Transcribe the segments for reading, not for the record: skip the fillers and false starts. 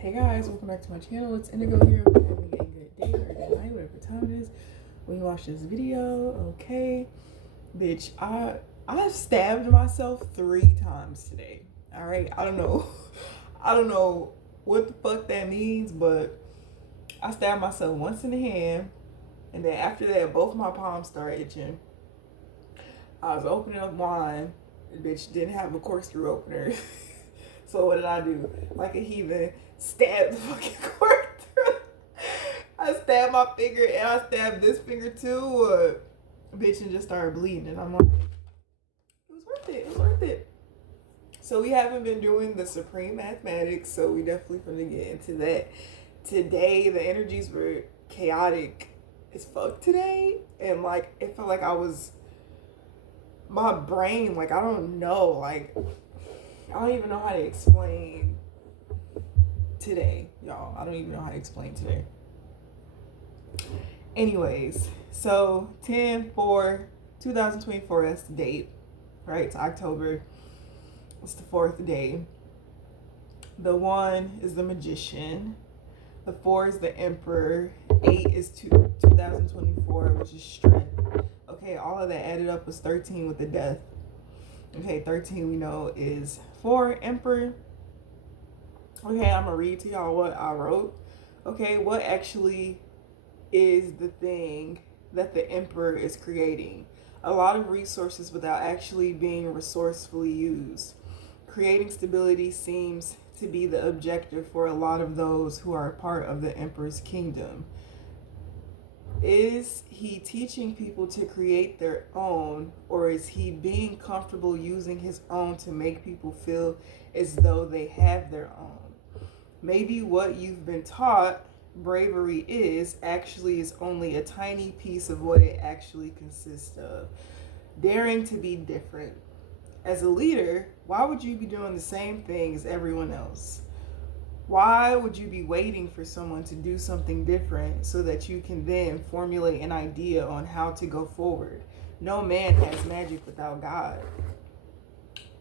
Hey guys, welcome back to my channel. It's Indigo here. Hope you're having a good day or good night, whatever time it is when you watch this video. Okay, bitch, I stabbed myself 3 times today. All right, I don't know, I don't know what the fuck that means, but I stabbed myself once in the hand, and then after that, both my palms started itching. I was opening up wine. The bitch didn't have a corkscrew opener. So what did I do? Like a heathen, stabbed the fucking corkscrew. I stabbed my finger and I stabbed this finger too. Bitch, and just started bleeding. And I'm like, it was worth it. It was worth it. So we haven't been doing the supreme mathematics, so we definitely gonna get into that. Today, the energies were chaotic as fuck today. And like, it felt like my brain, like, I don't know, like, I don't even know how to explain today, y'all. I don't even know how to explain today. Anyways, so 10/4/2024, that's the date, right? It's October. It's the 4th day. The 1 is the Magician. The 4 is the Emperor. 8 is 2024, which is Strength. Okay, all of that added up was 13 with the Death. Okay, 13 we know is 4 Emperor. Okay, I'm gonna read to y'all what I wrote. Okay, what actually is the thing that the Emperor is creating? A lot of resources without actually being resourcefully used. Creating stability seems to be the objective for a lot of those who are a part of the Emperor's kingdom. Is he teaching people to create their own, or is he being comfortable using his own to make people feel as though they have their own? Maybe what you've been taught bravery is actually is only a tiny piece of what it actually consists of. Daring to be different. As a leader, why would you be doing the same thing as everyone else? Why would you be waiting for someone to do something different so that you can then formulate an idea on how to go forward? No man has magic without God,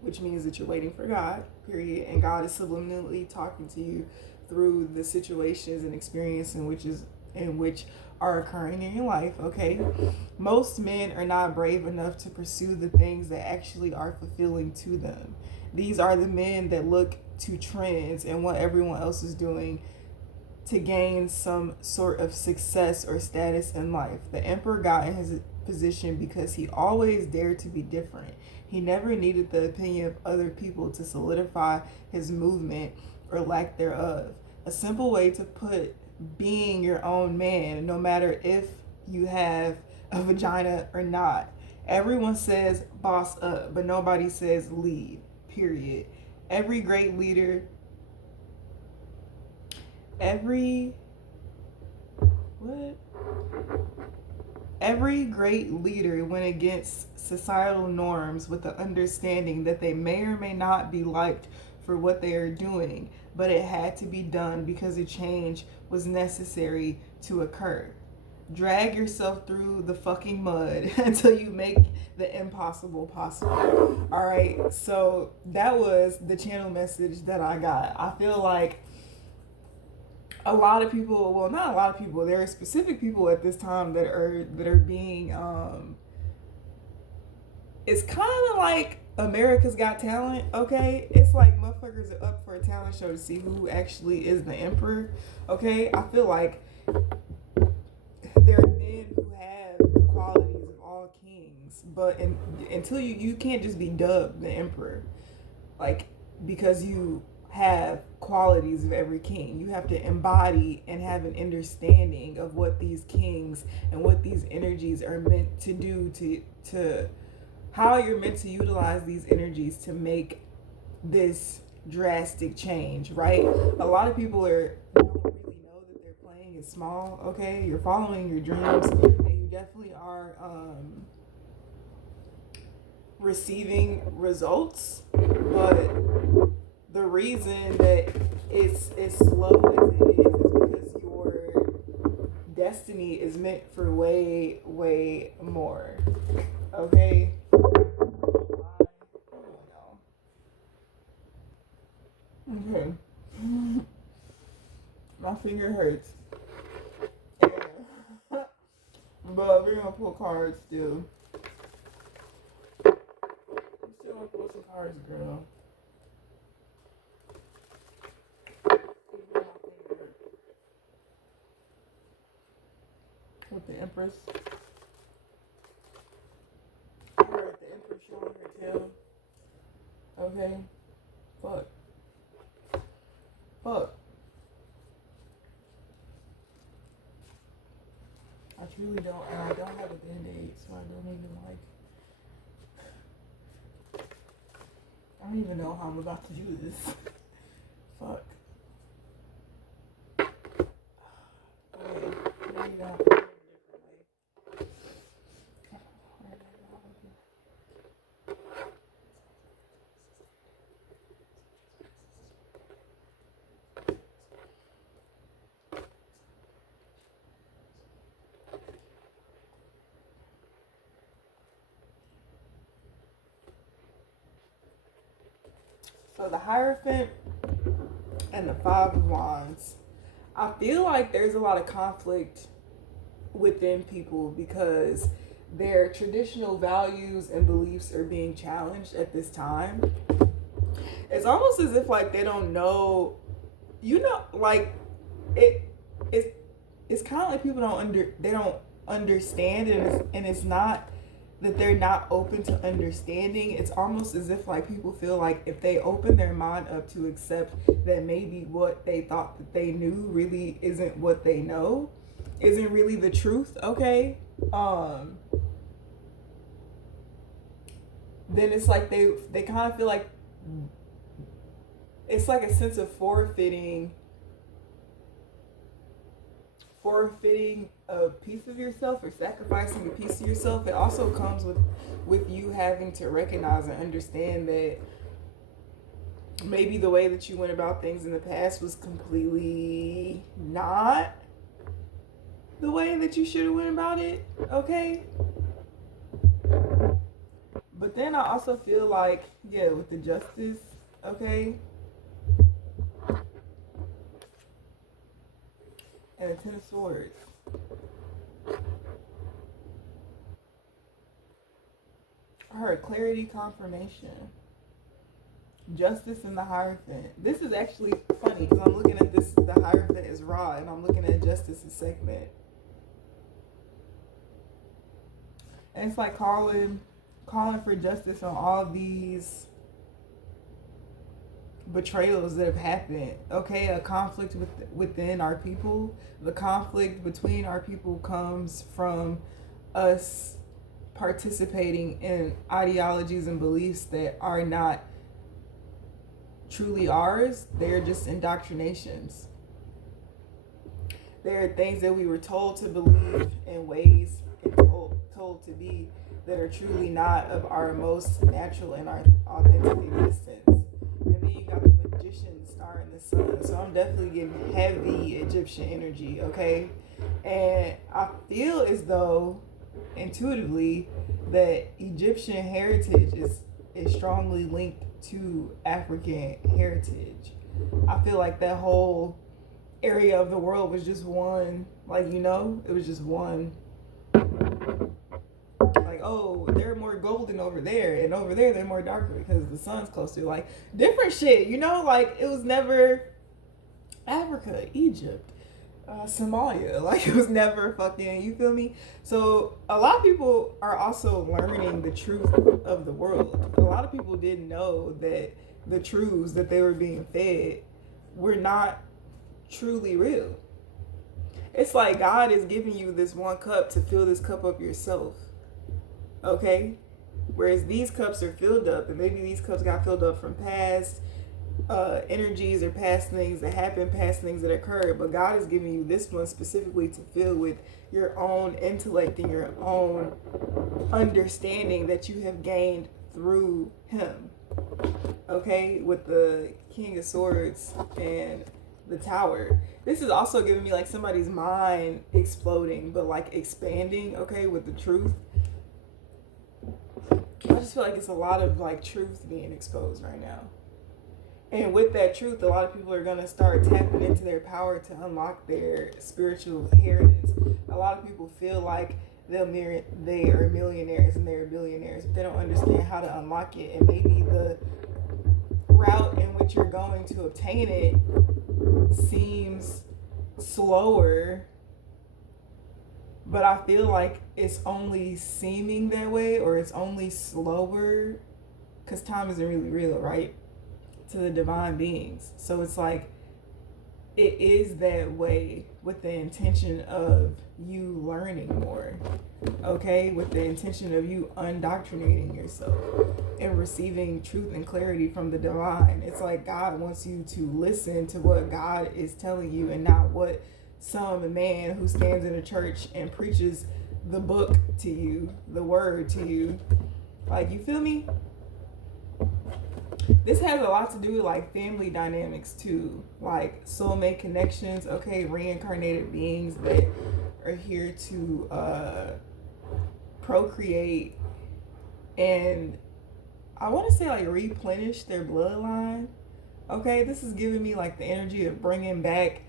which means that you're waiting for God, period. And God is subliminally talking to you through the situations and experiences in which are occurring in your life, okay? Most men are not brave enough to pursue the things that actually are fulfilling to them. These are the men that look to trends and what everyone else is doing to gain some sort of success or status in life. The Emperor got in his position because he always dared to be different. He never needed the opinion of other people to solidify his movement or lack thereof. A simple way to put being your own man, no matter if you have a vagina or not. Everyone says boss up, but nobody says lead, period. Every great leader, every great leader went against societal norms with the understanding that they may or may not be liked for what they are doing, but it had to be done because a change was necessary to occur. Drag yourself through the fucking mud until you make the impossible possible. All right, so that was the channel message that I got. I feel like a lot of people, well, not a lot of people, there are specific people at this time that are being it's kind of like America's Got Talent, okay? It's like motherfuckers are up for a talent show to see who actually is the Emperor, okay? I feel like there are men who have the qualities of all kings, but until you can't just be dubbed the Emperor, like, because you have qualities of every king. You have to embody and have an understanding of what these kings and what these energies are meant to do to how you're meant to utilize these energies to make this drastic change, right? A lot of people don't really know that they're playing it small, okay? You're following your dreams and you definitely are receiving results, but the reason that it's as slow as it is because your destiny is meant for way, way more, okay? Okay. My finger hurts. Yeah. But we're gonna pull cards still. We're still gonna pull some cards, girl. With the Empress. Alright, the Empress showing her tail. Okay. Fuck. Fuck. I truly don't, and I don't have a band-aid, so I don't even I don't even know how I'm about to do this. Fuck. Okay, maybe not. So the Hierophant and the Five of Wands. I feel like there's a lot of conflict within people because their traditional values and beliefs are being challenged at this time. It's almost as if like they don't know, like it's kind of like people they don't understand, and it's not that they're not open to understanding. It's almost as if like people feel like if they open their mind up to accept that maybe what they thought that they knew really isn't what they know, isn't really the truth, okay? Then it's like they kind of feel like it's like a sense of forfeiting a piece of yourself or sacrificing a piece of yourself. It also comes with you having to recognize and understand that maybe the way that you went about things in the past was completely not the way that you should have went about it, okay? But then I also feel like, yeah, with the Justice, okay, and the Ten of Swords. I heard clarity, confirmation, Justice, and the Hierophant. This is actually funny because I'm looking at this, the Hierophant is Ra, and I'm looking at Justice's segment. And it's like calling for justice on all these betrayals that have happened. Okay, a conflict within our people. The conflict between our people comes from us participating in ideologies and beliefs that are not truly ours. They're just indoctrinations. There are things that we were told to believe in ways and told to be that are truly not of our most natural and our authentic existence. And then you got the Magician, Star, and the Sun. So I'm definitely getting heavy Egyptian energy, okay? And I feel as though, intuitively, that Egyptian heritage is strongly linked to African heritage. I feel like that whole area of the world was just one, it was just one. Like, oh, they're more golden over there, and over there they're more darker because the sun's closer. Like, different shit, like it was never Africa, Egypt, Somalia. Like, it was never fucking, you feel me? So a lot of people are also learning the truth of the world. A lot of people didn't know that the truths that they were being fed were not truly real. It's like God is giving you this one cup to fill this cup up yourself. Okay? Whereas these cups are filled up, and maybe these cups got filled up from past energies or past things that happened, past things that occurred. But God is giving you this one specifically to fill with your own intellect and your own understanding that you have gained through Him. Okay? With the King of Swords and the Tower. This is also giving me like somebody's mind exploding, but like expanding, okay, with the truth. I just feel like it's a lot of like truth being exposed right now. And with that truth, a lot of people are going to start tapping into their power to unlock their spiritual inheritance. A lot of people feel like they are millionaires and they're billionaires, but they don't understand how to unlock it. And maybe the route in which you're going to obtain it seems slower, but I feel like it's only seeming that way, or it's only slower because time isn't really real, right? To the divine beings. So it's like it is that way with the intention of you learning more, okay? With the intention of you undoctrinating yourself and receiving truth and clarity from the divine. It's like God wants you to listen to what God is telling you and not what some man who stands in a church and preaches the book to you, the word to you. Like, you feel me? This has a lot to do with like family dynamics too, like soulmate connections, okay, reincarnated beings that are here to procreate and I want to say like replenish their bloodline. Okay, this is giving me like the energy of bringing back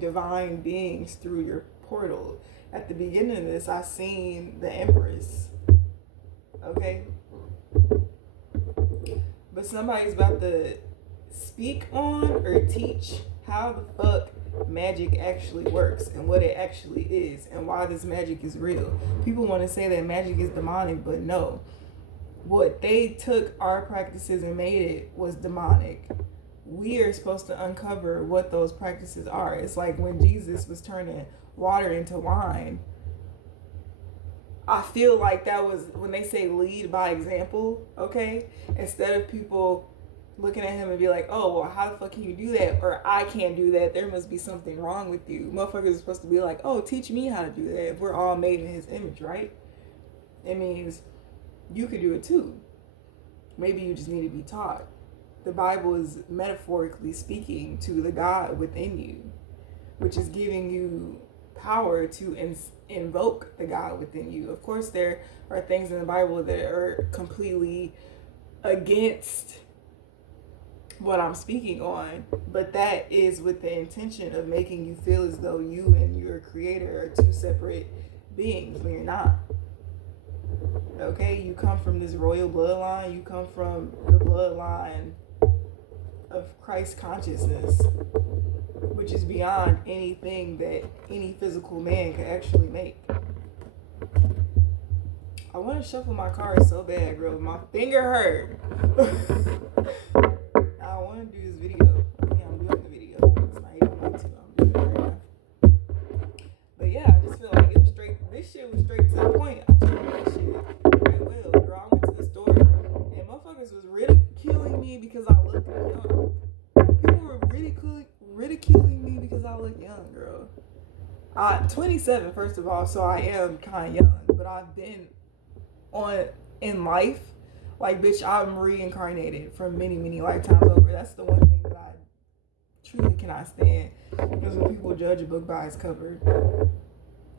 divine beings through your portal. At the beginning of this, I seen the Empress. Okay, but somebody's about to speak on or teach how the fuck magic actually works and what it actually is and why this magic is real. People want to say that magic is demonic, but no. What they took our practices and made it was demonic. We are supposed to uncover what those practices are. It's like when Jesus was turning water into wine. I feel like that was when they say lead by example, okay? Instead of people looking at him and be like, oh, well, how the fuck can you do that? Or I can't do that. There must be something wrong with you. Motherfuckers are supposed to be like, oh, teach me how to do that. If we're all made in his image, right? It means you could do it too. Maybe you just need to be taught. The Bible is metaphorically speaking to the God within you, which is giving you power to invoke the God within you. Of course, there are things in the Bible that are completely against what I'm speaking on, but that is with the intention of making you feel as though you and your creator are two separate beings when you're not. Okay, you come from this royal bloodline, you come from the bloodline of Christ consciousness, which is beyond anything that any physical man could actually make. I want to shuffle my cards so bad, girl. My finger hurt. I want to do this video. Yeah, I'm doing the video. It's not even going to. I'm doing it right now. But yeah, I just feel like it was straight. This shit was straight to the point. I told you that shit right well, girl. I went to the store and motherfuckers was ridiculing me because I looked young. People were ridiculing me because I look young, girl. 27, first of all, so I am kind of young, but I've been in life, like, bitch, I'm reincarnated from many, many lifetimes over. That's the one thing that I truly cannot stand, because when people judge a book by its cover,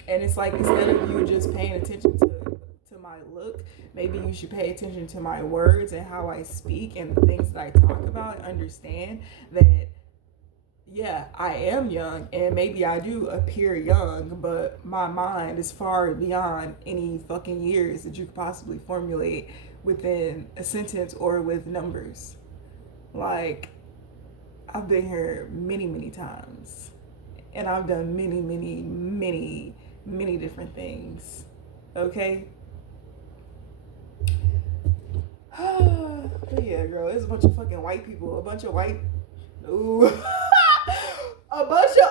and it's like, instead of you just paying attention to my look, maybe you should pay attention to my words and how I speak and the things that I talk about, and understand that, yeah, I am young and maybe I do appear young, but my mind is far beyond any fucking years that you could possibly formulate within a sentence or with numbers. Like, I've been here many, many times, and I've done many, many, many, many different things. Okay? But yeah, girl, there's a bunch of fucking white people, a bunch of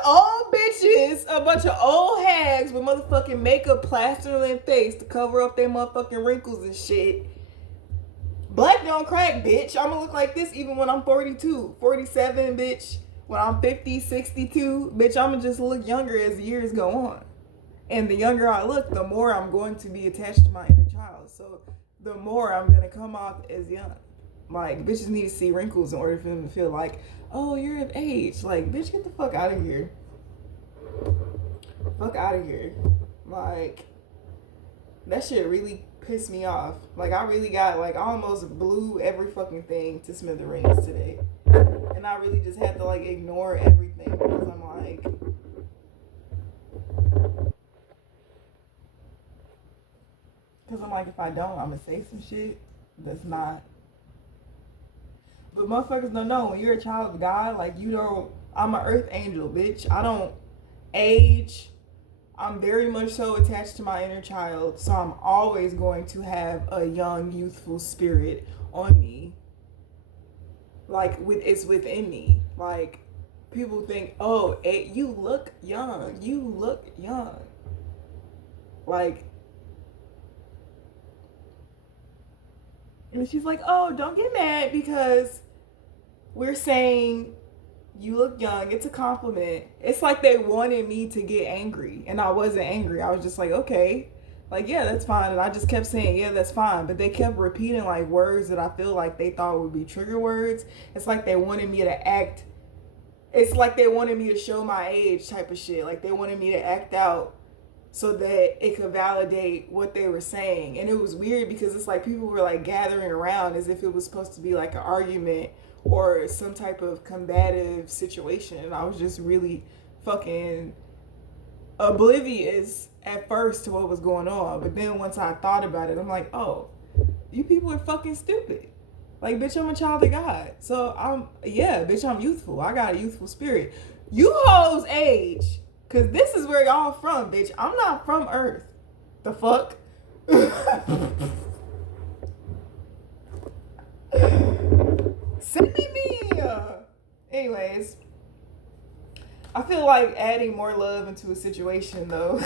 old bitches, a bunch of old hags with motherfucking makeup plastered on their face to cover up their motherfucking wrinkles and shit. Black don't crack, bitch. I'm gonna look like this even when I'm 42, 47, bitch. When I'm 50, 62, bitch, I'm gonna just look younger as the years go on. And the younger I look, the more I'm going to be attached to my inner child. So the more I'm gonna come off as young. Like, bitches need to see wrinkles in order for them to feel like, oh, you're of age. Like, bitch, get the fuck out of here. Fuck out of here. Like, that shit really pissed me off. Like, I really got, like, I almost blew every fucking thing to smithereens today. And I really just had to, like, ignore everything because I'm like, if I don't, I'm gonna say some shit that's not. But motherfuckers don't know when you're a child of God, like, you don't. I'm an earth angel, bitch. I don't age. I'm very much so attached to my inner child, so I'm always going to have a young, youthful spirit on me. Like, it's within me. Like, people think, oh, you look young. You look young. Like, and she's like, oh, don't get mad because we're saying you look young. It's a compliment. It's like they wanted me to get angry, and I wasn't angry. I was just like, okay, like, yeah, that's fine. And I just kept saying, yeah, that's fine. But they kept repeating like words that I feel like they thought would be trigger words. It's like they wanted me to act. It's like they wanted me to show my age type of shit. Like they wanted me to act out so that it could validate what they were saying. And it was weird because it's like people were like gathering around as if it was supposed to be like an argument or some type of combative situation. And I was just really fucking oblivious at first to what was going on. But then once I thought about it, I'm like, oh, you people are fucking stupid. Like, bitch, I'm a child of God. So bitch, I'm youthful. I got a youthful spirit. You hoes age. Cause this is where y'all from, bitch. I'm not from Earth. The fuck? Send me. Anyways, I feel like adding more love into a situation, though.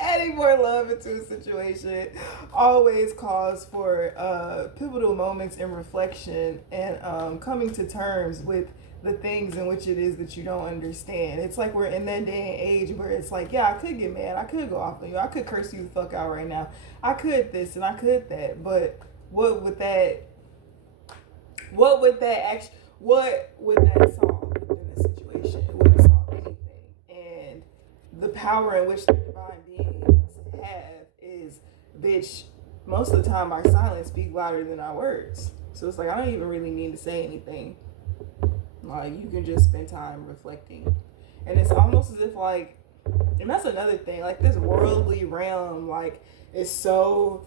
Adding more love into a situation always calls for pivotal moments in reflection and coming to terms with the things in which it is that you don't understand. It's like we're in that day and age where it's like, yeah, I could get mad, I could go off on you, I could curse you the fuck out right now, I could this and I could that, but what would that solve in this situation? It wouldn't solve anything. And the power in which the divine beings have is, bitch, most of the time our silence speaks louder than our words. So it's like I don't even really need to say anything. Like, you can just spend time reflecting. And it's almost as if, like, and that's another thing, like, this worldly realm, like, is so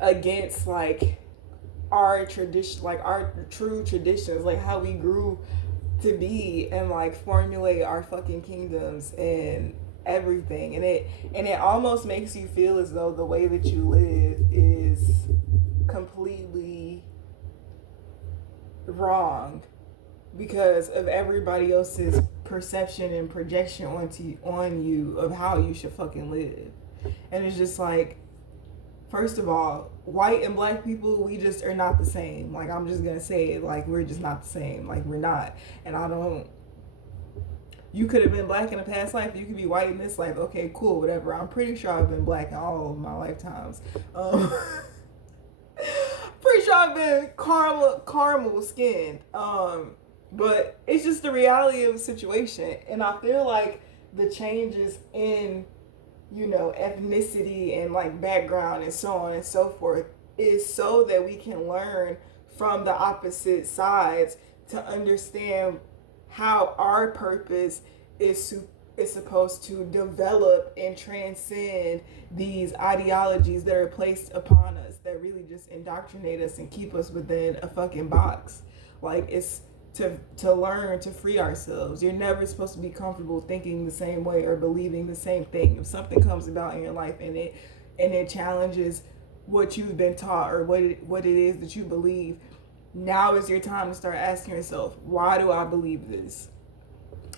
against, like, our tradition, like, our true traditions, like, how we grew to be and, like, formulate our fucking kingdoms and everything. And it almost makes you feel as though the way that you live is completely wrong because of everybody else's perception and projection on you of how you should fucking live. And it's just like, first of all, white and black people, we just are not the same. Like, I'm just gonna say it, like, we're just not the same. Like, we're not. And you could have been black in a past life, you could be white in this life. Okay, cool, whatever. I'm pretty sure I've been black in all of my lifetimes. Pretty sure I've been caramel skinned. But it's just the reality of the situation. And I feel like the changes in, ethnicity and like background and so on and so forth is so that we can learn from the opposite sides to understand how our purpose is supposed to develop and transcend these ideologies that are placed upon us that really just indoctrinate us and keep us within a fucking box. Like, it's to learn to free ourselves. You're never supposed to be comfortable thinking the same way or believing the same thing. If something comes about in your life and it challenges what you've been taught or what it is that you believe, now is your time to start asking yourself, why do I believe this?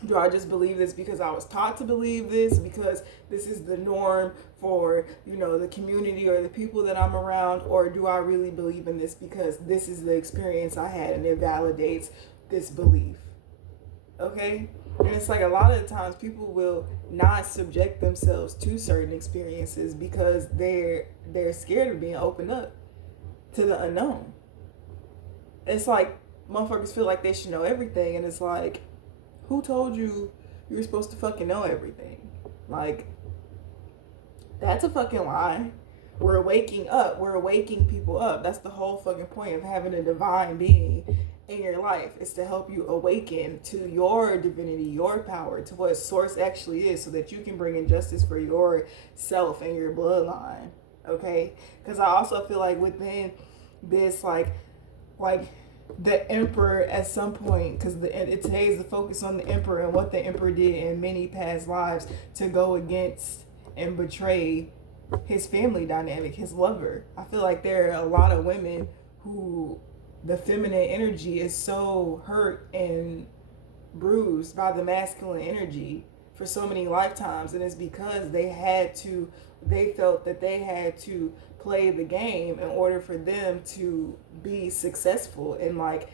Do I just believe this because I was taught to believe this, because this is the norm for, the community or the people that I'm around, or do I really believe in this because this is the experience I had and it validates this belief? Okay? And it's like a lot of the times people will not subject themselves to certain experiences because they're scared of being opened up to the unknown. It's like motherfuckers feel like they should know everything, and it's like, who told you were supposed to fucking know everything? Like, That's a fucking lie. We're waking up. We're waking people up. That's the whole fucking point of having a divine being in your life, is to help you awaken to your divinity, your power, to what source actually is, so that you can bring in justice for yourself and your bloodline. Okay? Because I also feel like within this, like the emperor at some point, because today is the focus on the emperor and what the emperor did in many past lives to go against and betray his family dynamic, his lover. I feel like there are a lot of women who the feminine energy is so hurt and bruised by the masculine energy for so many lifetimes, and it's because they felt that they had to play the game in order for them to be successful. And like,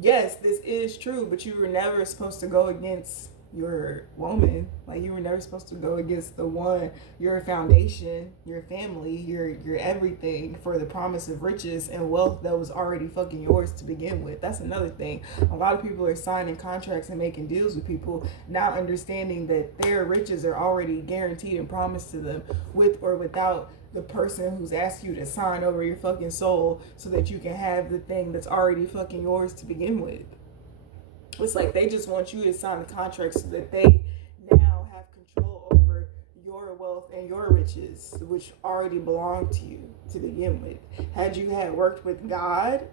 yes, this is true, but you were never supposed to go against your woman. Like, you were never supposed to go against the one, your foundation, your family, your everything, for the promise of riches and wealth that was already fucking yours to begin with. That's another thing. A lot of people are signing contracts and making deals with people, not understanding that their riches are already guaranteed and promised to them, with or without the person who's asked you to sign over your fucking soul so that you can have the thing that's already fucking yours to begin with. It's like they just want you to sign the contract so that they now have control over your wealth and your riches, which already belong to you to begin with. Had you had worked with God,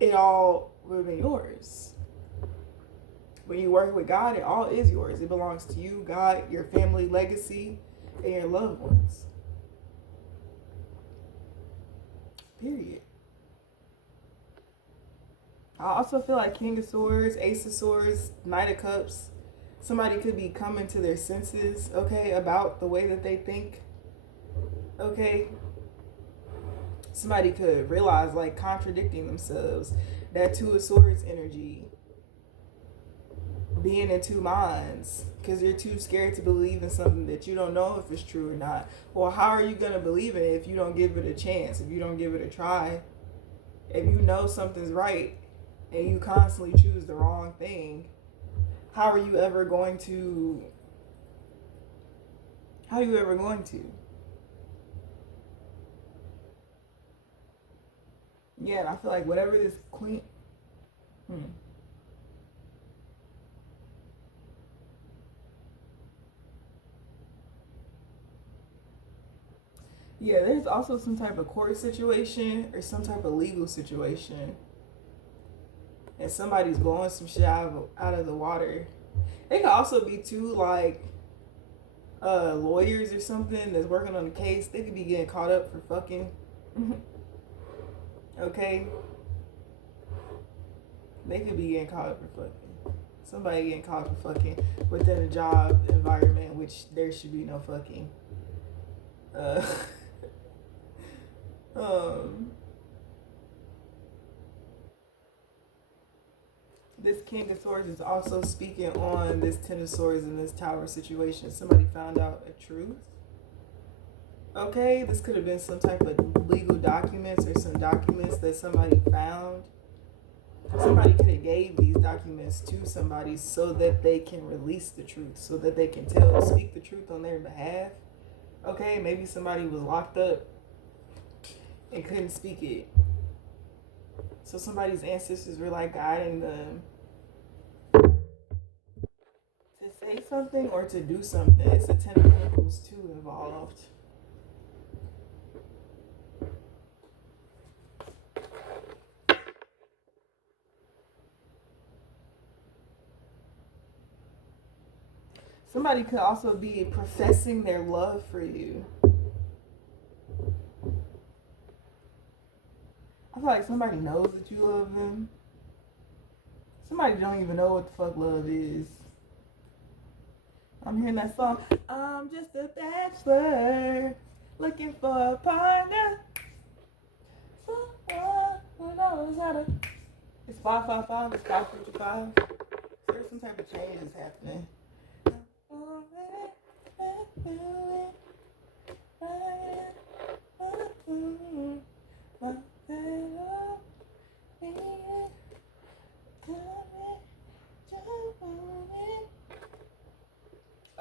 it all would have been yours. When you work with God, it all is yours. It belongs to you, God, your family legacy, and your loved ones. Period. I also feel like King of Swords, Ace of Swords, Knight of Cups, somebody could be coming to their senses, okay, about the way that they think, okay? Somebody could realize, like, contradicting themselves. That Two of Swords energy, being in two minds, because you're too scared to believe in something that you don't know if it's true or not. Well, how are you going to believe in it if you don't give it a chance, if you don't give it a try? If you know something's right and you constantly choose the wrong thing, how are you ever going to yeah? And I feel like whatever this queen yeah, there's also some type of court situation or some type of legal situation, and somebody's blowing some shit out of the water. It could also be too, like, lawyers or something that's working on the case. They could be getting caught up for fucking. Okay, they could be getting caught up for fucking. Somebody getting caught up for fucking within a job environment, which there should be no fucking. Uh, um, this King of Swords is also speaking on this Ten of Swords in this Tower situation. Somebody found out a truth. Okay, this could have been some type of legal documents or some documents that somebody found. Somebody could have gave these documents to somebody so that they can release the truth, so that they can speak the truth on their behalf. Okay, maybe somebody was locked up and couldn't speak it. So somebody's ancestors were like guiding them to say something or to do something. It's a Ten of Pentacles too involved. Somebody could also be professing their love for you. I feel like somebody knows that you love them. Somebody don't even know what the fuck love is. I'm hearing that song. I'm just a bachelor looking for a partner. Someone who knows how to. It's 555. It's 555. There's some type of changes happening.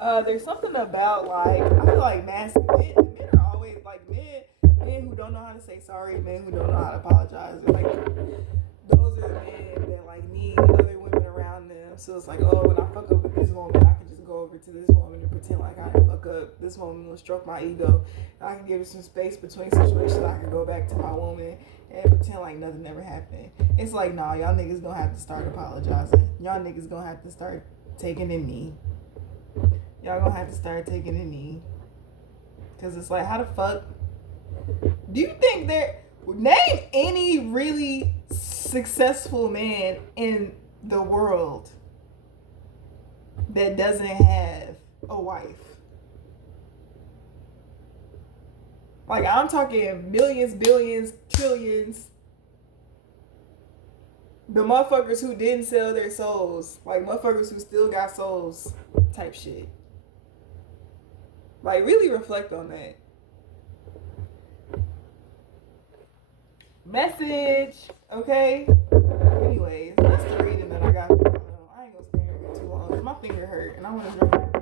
There's something about like I feel like men are always like men who don't know how to say sorry, men who don't know how to apologize. Like those are the men that like need other women around them. So it's like, oh, when I fuck up with this woman, I can just go over to this woman and pretend like I didn't fuck up. This woman will stroke my ego. I can give her some space between situations. I can go back to my woman and pretend like nothing ever happened. It's like, nah, y'all niggas gonna have to start apologizing. Y'all niggas gonna have to start taking a knee. Y'all gonna have to start taking a knee. Cause it's like, how the fuck do you think name any really successful man in the world that doesn't have a wife? Like, I'm talking millions, billions, trillions. The motherfuckers who didn't sell their souls. Like, motherfuckers who still got souls type shit. Like, really reflect on that. Message, okay? Anyways, that's the reading that I got. I ain't gonna stay here too long. My finger hurt and I want to drink.